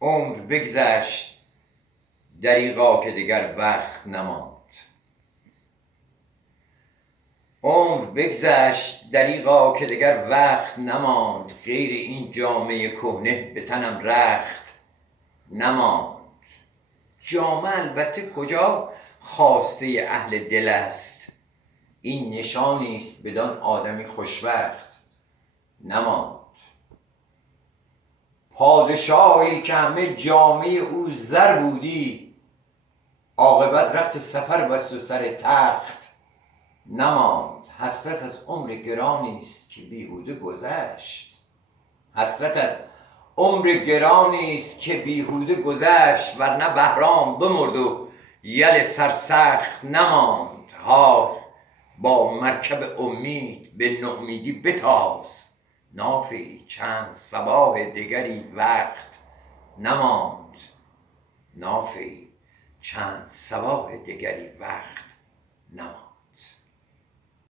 عمر بگذشت دریغا که دگر وقت نماند. عمر بگذشت دریغا که دگر وقت نماند. غیر این جامه کهنه به تنم رخت نماند. جامه البته کجا خواسته اهل دل است، این نشانی است بدان آدمی خوشوقت نماند. پادشاهی که همه جامه او زر بودی، عاقبت رفت سفر بست و سر تخت نماند. حسرت از عمر گرانی است که بیهوده گذشت. حسرت از عمر گرانی است که بیهوده گذشت، ورنه بهرام بمرد و یل سرسخت نماند. حال با مرکب امید به نومیدی بتاز، نافی چند صباح دگری وقت نماند. نافی چند صباح دگری وقت نماند.